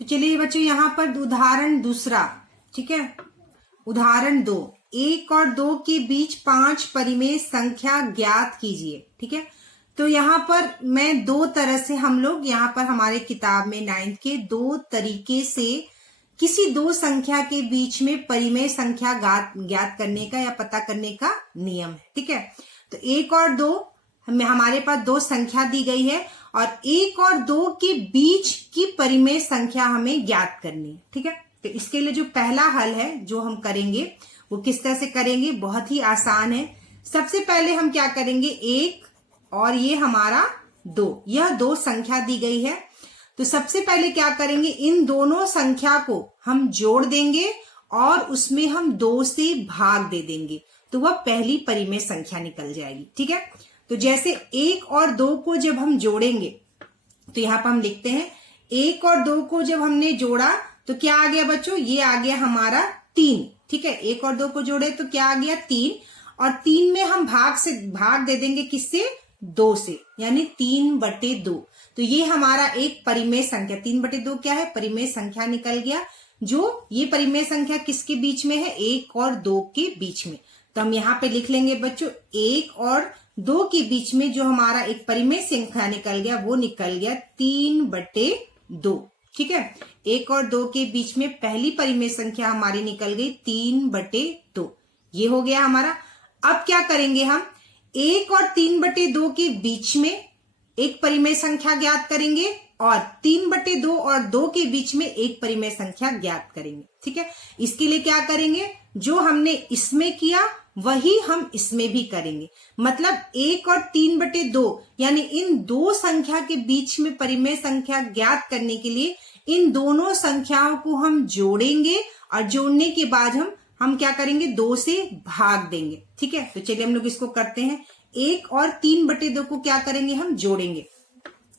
तो चलिए बच्चों यहाँ पर उदाहरण दूसरा, ठीक है, उदाहरण 2, 1 और 2 के बीच 5 परिमेय संख्या ज्ञात कीजिए। ठीक है, तो यहाँ पर मैं दो तरह से हम लोग यहाँ पर हमारे किताब में 9th के दो तरीके से किसी दो संख्या के बीच में परिमेय संख्या ज्ञात करने का या पता करने का नियम है। ठीक है, तो 1 और 2 हमारे पास दो संख्या दी गई है और 1 और 2 के बीच की परिमेय संख्या हमें ज्ञात करनी है। ठीक है, तो इसके लिए जो पहला हल है जो हम करेंगे वो किस तरह से करेंगे, बहुत ही आसान है। सबसे पहले हम क्या करेंगे, 1 और ये हमारा 2, यह दो संख्या दी गई है। तो सबसे पहले क्या करेंगे, इन दोनों संख्या को हम जोड़ देंगे और उसमें हम 2 से भाग दे देंगे, तो वह पहली परिमेय संख्या निकल जाएगी। ठीक है, तो जैसे 1 और 2 को जब हम जोड़ेंगे तो यहाँ पर हम लिखते हैं 1 और 2 को जब हमने जोड़ा तो क्या आ गया बच्चों, ये आ गया हमारा 3। ठीक है, 1 और 2 को जोड़े तो क्या आ गया 3, और 3 में हम भाग दे देंगे किससे, 2 से, यानी 3/2। तो ये हमारा एक परिमेय संख्या 3/2 क्या है, परिमेय संख्या निकल गया। जो ये परिमेय संख्या किसके बीच में है, 1 और 2 के बीच में। तो हम यहाँ पे लिख लेंगे बच्चों 1 और 2 के बीच में जो हमारा एक परिमेय संख्या निकल गया वो निकल गया 3/2। ठीक है, 1 और 2 के बीच में पहली परिमेय संख्या हमारी निकल गई 3/2, ये हो गया हमारा। अब क्या करेंगे, हम 1 और 3/2 के बीच में एक परिमेय संख्या ज्ञात करेंगे और 3/2 और 2 के बीच में एक परिमेय संख्या ज्ञात करेंगे। ठीक है, इसके लिए क्या करेंगे, जो हमने इसमें किया वही हम इसमें भी करेंगे। मतलब 1 और 3/2 यानी इन दो संख्या के बीच में परिमेय संख्या ज्ञात करने के लिए इन दोनों संख्याओं को हम जोड़ेंगे और जोड़ने के बाद हम क्या करेंगे, 2 से भाग देंगे। ठीक है, तो चलिए हम लोग इसको करते हैं। 1 और 3/2 को क्या करेंगे, हम जोड़ेंगे।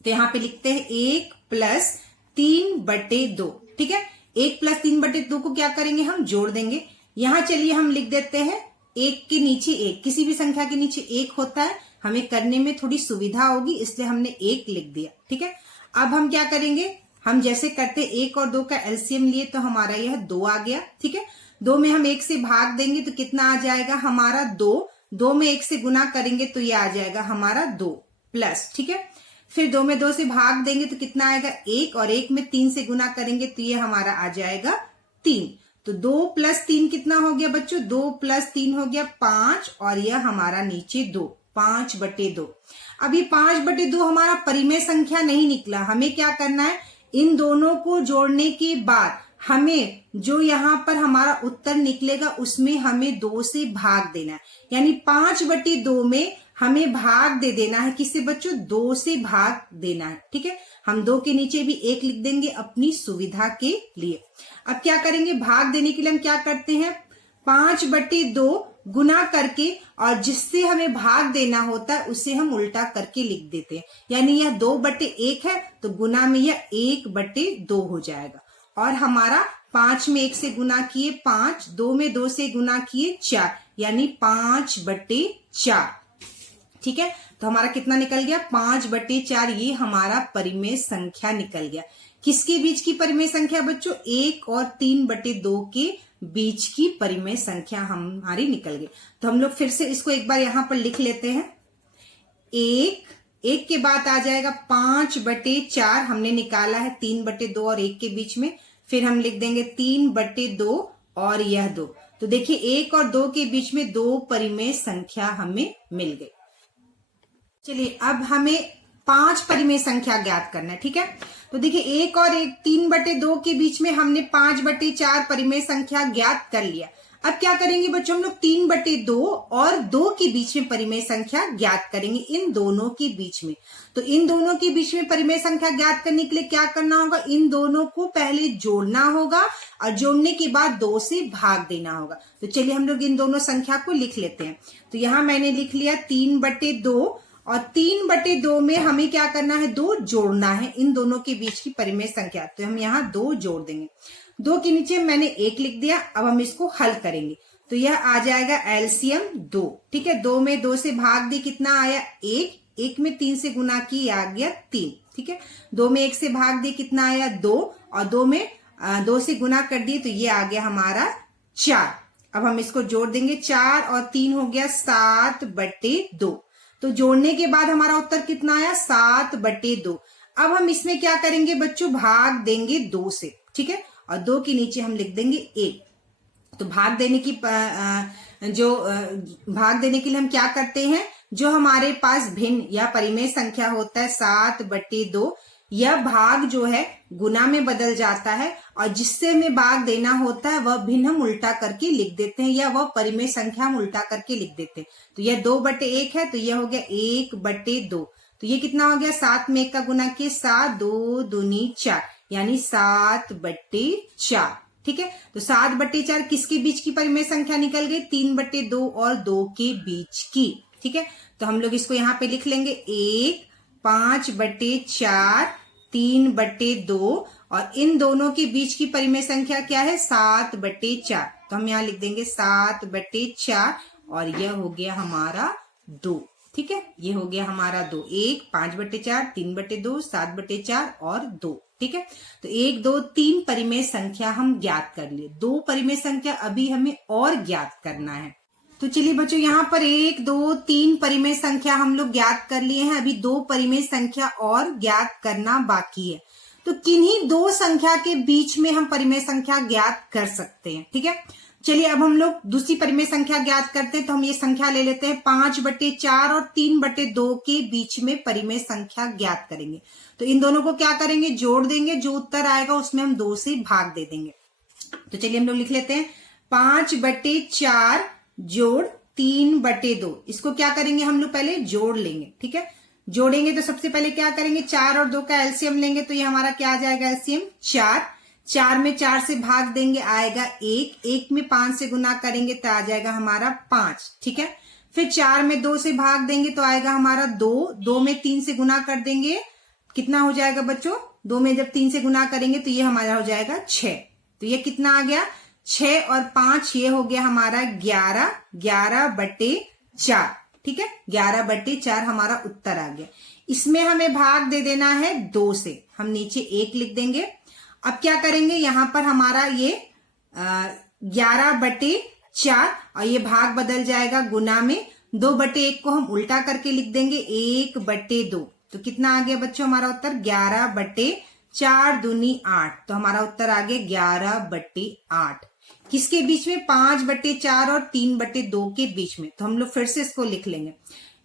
तो यहाँ पे लिखते हैं 1 + 3/2। ठीक है, 1 + 3/2 को क्या करेंगे, हम जोड़ देंगे। यहाँ चलिए हम लिख देते हैं 1 के नीचे 1, किसी भी संख्या के नीचे 1 होता है, हमें करने में थोड़ी सुविधा होगी इसलिए हमने 1 लिख दिया। ठीक है, अब हम क्या करेंगे, हम जैसे करते 1 और 2 का एलसीएम लिए तो हमारा यह 2 आ गया। ठीक है, 2 में हम 1 से भाग देंगे तो कितना आ जाएगा हमारा 2 में 1 से गुना करेंगे तो ये आ जाएगा हमारा 2 प्लस। ठीक है, फिर 2 में 2 से भाग देंगे तो कितना आएगा 1, और 1 में 3 से गुना करेंगे तो ये हमारा आ जाएगा 3। तो 2 + 3 कितना हो गया बच्चों, 2 + 3 हो गया 5, और यह हमारा नीचे 2, 5/2। अब ये 5/2 हमारा परिमेय संख्या नहीं निकला, हमें क्या करना है, इन दोनों को जोड़ने के बाद हमें जो यहाँ पर हमारा उत्तर निकलेगा उसमें हमें 2 से भाग देना है, यानी 5/2 में हमें भाग दे देना है। किससे बच्चों, 2 से भाग देना है। ठीक है, हम 2 के नीचे भी 1 लिख देंगे अपनी सुविधा के लिए। अब क्या करेंगे, भाग देने के लिए हम क्या करते हैं, 5/2 गुना करके और जिससे हमें भाग देना होता है उसे हम उल्टा करके लिख देते हैं, यानी यह 2/1 है तो गुना में यह 1/2 हो जाएगा। और हमारा 5 में 1 से गुना किए 5, 2 में 2 से गुना किए 4, यानी 5/4। ठीक है, तो हमारा कितना निकल गया, 5/4। ये हमारा परिमेय संख्या निकल गया। किसके बीच की परिमेय संख्या बच्चों, 1 और 3/2 के बीच की परिमेय संख्या हमारी निकल गई। तो हम लोग फिर से इसको एक बार यहाँ पर लिख लेते हैं। 1 के बाद आ जाएगा 5/4, हमने निकाला है 3/2 और 1 के बीच में, फिर हम लिख देंगे 3/2 और यह 2। तो देखिए 1 और 2 के बीच में 2 परिमेय संख्या हमें मिल गई। चलिए अब हमें 5 परिमेय संख्या ज्ञात करना है। ठीक है, तो देखिए 1 और 3/2 के बीच में हमने 5/4 परिमेय संख्या ज्ञात कर लिया। अब क्या करेंगे बच्चों, हम लोग 3/2 और 2 के बीच में परिमेय संख्या ज्ञात करेंगे, इन दोनों के बीच में। तो इन दोनों के बीच में परिमेय संख्या ज्ञात करने के लिए क्या करना होगा, इन दोनों को पहले जोड़ना होगा और जोड़ने के बाद 2 से भाग देना होगा। तो चलिए हम लोग इन दोनों संख्या को लिख लेते हैं। तो यहाँ मैंने लिख लिया 3/2 और 3/2 में हमें क्या करना है, 2 जोड़ना है इन दोनों के बीच की परिमेय संख्या। तो हम यहाँ 2 जोड़ देंगे। 2 के नीचे मैंने 1 लिख दिया। अब हम इसको हल करेंगे तो यह आ जाएगा एलसीएम 2। ठीक है, 2 में 2 से भाग दी कितना आया 1, 1 में 3 से गुना की आ गया 3। ठीक है। 2 में 1 से भाग दिए, कितना आया 2, और 2 में 2 से गुना कर दिए तो ये आ गया हमारा 4। अब हम इसको जोड़ देंगे, 4 और 3 हो गया 7/2। तो जोड़ने के बाद हमारा उत्तर कितना आया 7/2। अब हम इसमें क्या करेंगे बच्चों, भाग देंगे 2 से, ठीक है, और 2 के नीचे हम लिख देंगे 1। तो भाग देने के लिए हम क्या करते हैं, जो हमारे पास भिन्न या परिमेय संख्या होता है 7/2, यह भाग जो है गुना में बदल जाता है, और जिससे हमें भाग देना होता है वह भिन्न हम उल्टा करके लिख देते हैं, या वह परिमेय संख्या हम उल्टा करके लिख देते हैं। तो यह 2/1 है, तो यह हो गया 1/2। तो ये कितना हो गया, 7 में 1 का गुना किए 7, 2 दूनी 4, यानी 7/4, ठीक है। तो 7/4 किसके बीच की परिमेय संख्या निकल गई, 3/2 और 2 के बीच की, ठीक है। तो हम लोग इसको यहाँ पे लिख लेंगे 1 5/4 3/2, और इन दोनों के बीच की परिमेय संख्या क्या है 7/4। तो हम यहाँ लिख देंगे 7/4, और यह हो गया हमारा 2, ठीक है। ये हो गया हमारा 2, 1 5/4 3/2 7/4 और 2, ठीक है। तो 1 2 3 परिमेय संख्या हम ज्ञात कर लिए। 2 परिमेय संख्या अभी हमें और ज्ञात करना है। तो चलिए बच्चों, यहाँ पर 1 2 3 परिमेय संख्या हम लोग ज्ञात कर लिए हैं, अभी 2 परिमेय संख्या और ज्ञात करना बाकी है। तो किन्हीं 2 संख्या के बीच में हम परिमेय संख्या ज्ञात कर सकते हैं, ठीक है। चलिए अब हम लोग दूसरी परिमेय संख्या ज्ञात करते हैं। तो हम ये संख्या ले लेते हैं, 5/4 और 3/2 के बीच में परिमेय संख्या ज्ञात करेंगे। तो इन दोनों को क्या करेंगे, जोड़ देंगे, जो उत्तर आएगा उसमें हम 2 से भाग दे देंगे। तो चलिए हम लोग लिख लेते हैं 5/4 जोड़ 3/2। इसको क्या करेंगे, हम लोग पहले जोड़ लेंगे, ठीक है। जोड़ेंगे तो सबसे पहले क्या करेंगे, 4 और 2 का एलसीएम लेंगे, तो ये हमारा क्या आ जाएगा एलसीएम 4। 4 में 4 से भाग देंगे, आएगा 1। 1 में 5 से गुना करेंगे तो आ जाएगा हमारा 5, ठीक है। फिर 4 में 2 से भाग देंगे तो आएगा हमारा 2। 2 में 3 से गुना कर देंगे, कितना हो जाएगा बच्चों, 2 में जब 3 से गुना करेंगे तो ये हमारा हो जाएगा 6। तो ये कितना आ गया, 6 और 5, ये हो गया हमारा 11, 11/4, ठीक है। 11/4 हमारा उत्तर आ गया। इसमें हमें भाग दे देना है 2 से, हम नीचे 1 लिख देंगे। अब क्या करेंगे, यहां पर हमारा ये 11/4 और ये भाग बदल जाएगा गुना में। 2/1 को हम उल्टा करके लिख देंगे 1/2। तो कितना आ गया बच्चों हमारा उत्तर, 11/4 दूनी 8। तो हमारा उत्तर आ गया 11/8। किसके बीच में, 5/4 और 3/2 के बीच में। तो हम लोग फिर से इसको लिख लेंगे,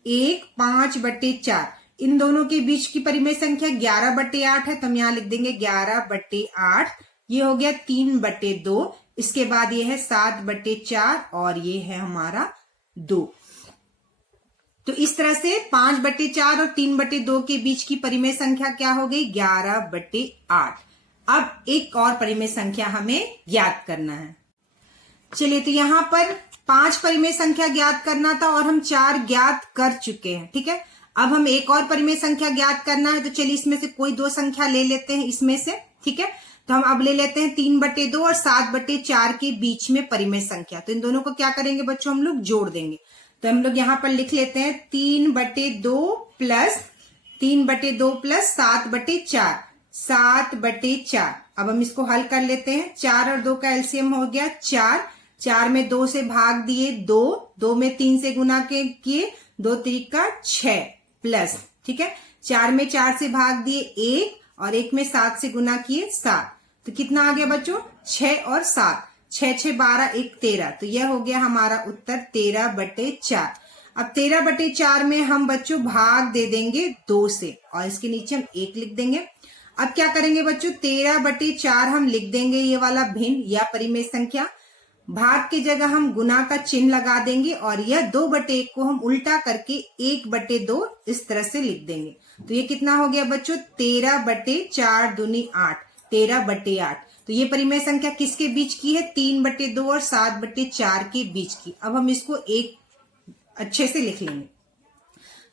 1 5/4, इन दोनों के बीच की परिमेय संख्या 11/8 है, तो हम यहाँ लिख देंगे 11/8। ये हो गया 3/2। इसके बाद ये है 7/4 और ये है हमारा 2। तो इस तरह से 5/4 और 3/2 के बीच की परिमेय संख्या क्या हो गई, 11/8। अब एक और परिमेय संख्या हमें ज्ञात करना है। चलिए, तो यहाँ पर 5 परिमेय संख्या ज्ञात करना था और हम 4 ज्ञात कर चुके हैं, ठीक है। अब हम एक और परिमेय संख्या ज्ञात करना है। तो चलिए इसमें से कोई 2 संख्या ले लेते हैं इसमें से, ठीक है। तो हम अब ले लेते हैं 3/2 और 7/4 के बीच में परिमेय संख्या। तो इन दोनों को क्या करेंगे बच्चों, हम लोग जोड़ देंगे। तो हम लोग यहाँ पर लिख लेते हैं 3/2 प्लस 7/4, 7/4। अब हम इसको हल कर लेते हैं। 4 और 2 का एलसीएम हो गया 4। 4 में 2 से भाग दिए 2। 2 में 3 से गुना किए, 2 3 का 6 प्लस, ठीक है। 4 में 4 से भाग दिए 1 और 1 में 7 से गुना किए 7। तो कितना आ गया बच्चों, 6 और 7, 6 6 12 1 13। तो यह हो गया हमारा उत्तर 13/4। अब 13/4 में हम बच्चों भाग दे देंगे 2 से और इसके नीचे हम 1 लिख देंगे। अब क्या करेंगे बच्चों, 13/4 हम लिख देंगे ये वाला भिन्न या परिमेय संख्या। भाग की जगह हम गुना का चिन्ह लगा देंगे और यह 2/1 को हम उल्टा करके 1/2 इस तरह से लिख देंगे। तो ये कितना हो गया बच्चों, 13/4 दूनी 8, 13/8। तो ये परिमेय संख्या किसके बीच की है, 3/2 और 7/4 के बीच की। अब हम इसको एक अच्छे से लिख लेंगे।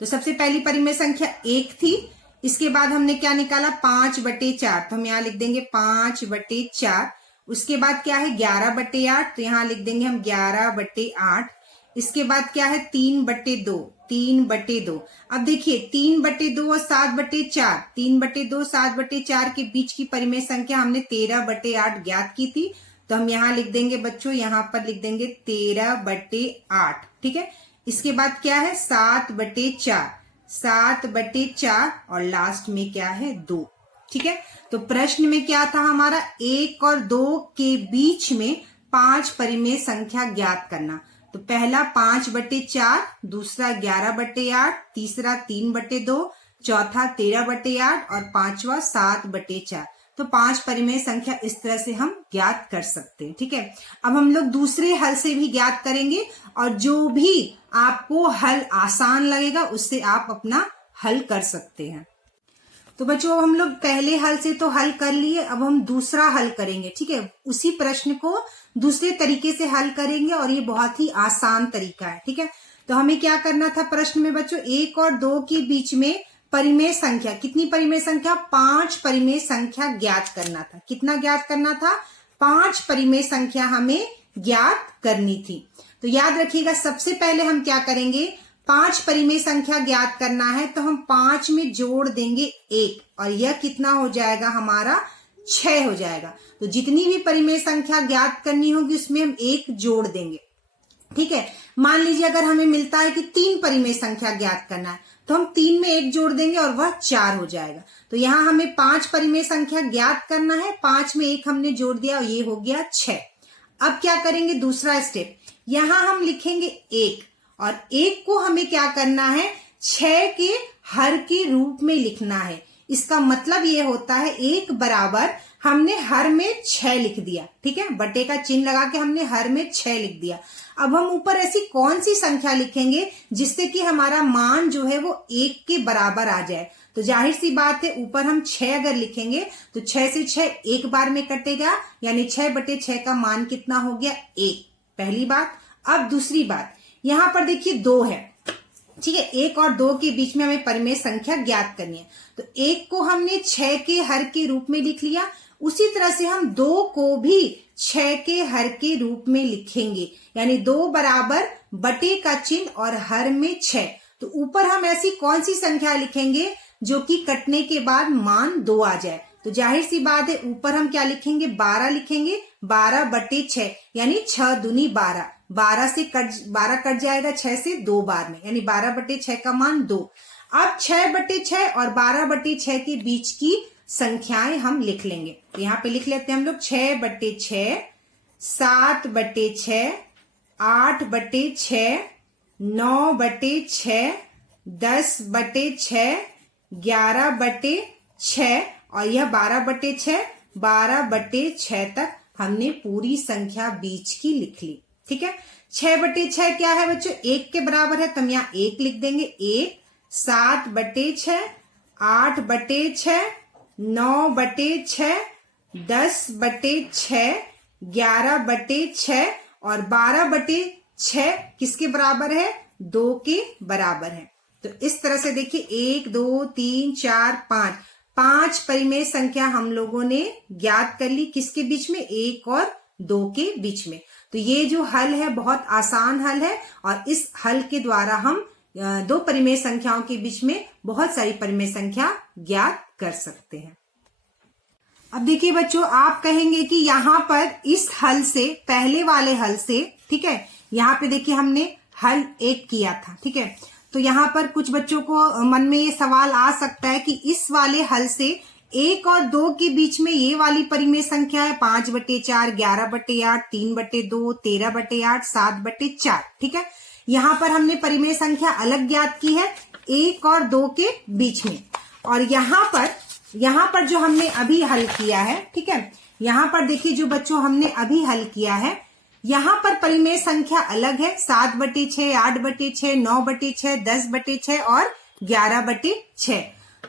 तो सबसे पहली परिमेय संख्या 1 थी। इसके बाद हमने क्या निकाला, 5/4। तो हम यहाँ लिख देंगे 5/4। उसके बाद क्या है 11/8। तो यहाँ लिख देंगे हम 11/8। इसके बाद क्या है 3/2, 3/2। अब देखिए 3/2 और 7/4, 3/2 7/4 के बीच की परिमेय संख्या हमने 13/8 ज्ञात की थी। तो हम यहाँ लिख देंगे बच्चों, यहाँ पर लिख देंगे 13/8, ठीक है। इसके बाद क्या है 7/4, 7/4 और लास्ट में क्या है 2, ठीक है। तो प्रश्न में क्या था हमारा 1 और 2 के बीच में 5 परिमेय संख्या ज्ञात करना। तो पहला 5/4, दूसरा 11/8, तीसरा 3/2, चौथा 13/8 और पांचवा 7/4। तो 5 परिमेय संख्या इस तरह से हम ज्ञात कर सकते हैं, ठीक है। अब हम लोग दूसरे हल से भी ज्ञात करेंगे और जो भी आपको हल आसान लगेगा उससे आप अपना हल कर सकते हैं। तो बच्चों हम लोग पहले हल से तो हल कर लिए, अब हम दूसरा हल करेंगे, ठीक है। उसी प्रश्न को दूसरे तरीके से हल करेंगे और ये बहुत ही आसान तरीका है, ठीक है। तो हमें क्या करना था प्रश्न में बच्चों 1 और 2 के बीच में परिमेय संख्या, कितनी परिमेय संख्या 5 परिमेय संख्या ज्ञात करना था। कितना ज्ञात करना था 5 परिमेय संख्या हमें ज्ञात करनी थी। तो याद रखिएगा सबसे पहले हम क्या करेंगे 5 परिमेय संख्या ज्ञात करना है तो हम 5 में जोड़ देंगे 1 और यह कितना हो जाएगा हमारा 6 हो जाएगा। तो जितनी भी परिमेय संख्या ज्ञात करनी होगी उसमें हम 1 जोड़ देंगे, ठीक है। मान लीजिए अगर हमें मिलता है कि 3 परिमेय संख्या ज्ञात करना है तो हम 3 में 1 जोड़ देंगे और वह 4 हो जाएगा। तो यहाँ हमें 5 परिमेय संख्या ज्ञात करना है, 5 में 1 हमने जोड़ दिया और ये हो गया 6। अब क्या करेंगे दूसरा स्टेप, यहाँ हम लिखेंगे 1 और 1 को हमें क्या करना है 6 के हर के रूप में लिखना है। इसका मतलब ये होता है 1 बराबर हमने हर में 6 लिख दिया, ठीक है। बटे का चिन्ह लगा के हमने हर में 6 लिख दिया। अब हम ऊपर ऐसी कौन सी संख्या लिखेंगे जिससे कि हमारा मान जो है वो 1 के बराबर आ जाए। तो जाहिर सी बात है ऊपर हम 6 अगर लिखेंगे तो 6 से 6 एक बार में कटेगा, यानी 6/6 का मान कितना हो गया 1, पहली बात। अब दूसरी बात, यहाँ पर देखिए 2 है, ठीक है। 1 और 2 के बीच में हमें परिमेय संख्या ज्ञात करनी है। तो 1 को हमने 6 के हर के रूप में लिख लिया, उसी तरह से हम 2 को भी 6 के हर के रूप में लिखेंगे, यानी 2 बराबर बटे का चिन्ह और हर में 6। तो ऊपर हम ऐसी कौन सी संख्या लिखेंगे जो कि कटने के बाद मान 2 आ जाए। तो जाहिर सी बात है ऊपर हम क्या लिखेंगे 12 लिखेंगे, 12/6 यानी 6 दूनी 12, 12 से 12 कट जाएगा 6 से 2 बार में, यानी 12/6 का मान 2। अब 6/6 और 12/6 के बीच की संख्याएं हम लिख लेंगे। तो यहाँ पे लिख लेते हैं हम लोग 6/6, 7/6, 8/6, 9/6, 10/6, 11/6 और यह 12/6, 12/6 तक हमने पूरी संख्या बीच की लिख ली, ठीक है। 6/6 क्या है बच्चों 1 के बराबर है, तो हम यहाँ 1 लिख देंगे 1। 7/6, 8/6, 9/6, 10/6, 11/6 और 12/6 किसके बराबर है 2 के बराबर है। तो इस तरह से देखिए 1 2 3 4 5 परिमेय संख्या हम लोगों ने ज्ञात कर ली, किसके बीच में 1 और 2 के बीच में। तो ये जो हल है बहुत आसान हल है और इस हल के द्वारा हम 2 परिमेय संख्याओं के बीच में बहुत सारी परिमेय संख्या ज्ञात कर सकते हैं। अब देखिए बच्चों आप कहेंगे कि यहाँ पर इस हल से, पहले वाले हल से, ठीक है, यहाँ पे देखिए हमने हल 1 किया था, ठीक है। तो यहाँ पर कुछ बच्चों को मन में ये सवाल आ सकता है कि इस वाले हल से 1 और 2 के बीच में ये वाली परिमेय संख्या है 5/4, 11/8, 3/2, 13/8, 7/4, ठीक है। यहाँ पर हमने परिमेय संख्या अलग ज्ञात की है 1 और 2 के बीच में, और यहाँ पर जो हमने अभी हल किया है, ठीक है, यहाँ पर देखिए जो बच्चों हमने अभी हल किया है यहाँ पर परिमेय संख्या अलग है 7/6, 8/6, 9/6, 10/6 और 11/6।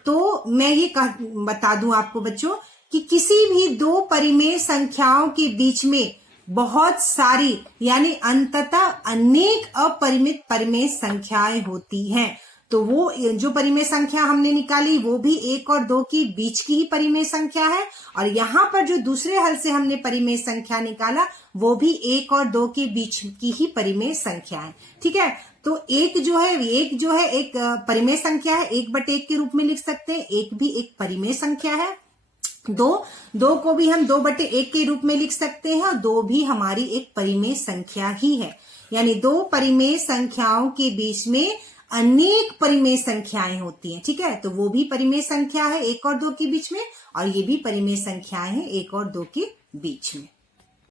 तो मैं ये बता दूं आपको बच्चों कि किसी भी 2 परिमेय संख्याओं के बीच में बहुत सारी यानी अंततः अनेक अपरिमित परिमेय संख्याएं होती हैं। तो वो जो परिमेय संख्या हमने निकाली वो भी 1 और 2 की बीच की ही परिमेय संख्या है, और यहाँ पर जो दूसरे हल से हमने परिमेय संख्या निकाला वो भी 1 और 2 के बीच की ही परिमेय संख्या है। ठीक है, तो एक जो है एक परिमेय संख्या है, 1/1 के रूप में लिख सकते हैं, एक भी एक परिमेय संख्या है। दो को भी हम 2/1 के रूप में लिख सकते हैं, और 2 भी हमारी एक परिमेय संख्या ही है। यानी 2 परिमेय संख्याओं के बीच में अनेक परिमेय संख्याएं होती हैं। ठीक है, तो वो भी परिमेय संख्या है 1 और 2 के बीच में, और ये भी परिमेय संख्याएं हैं 1 और 2 के बीच में।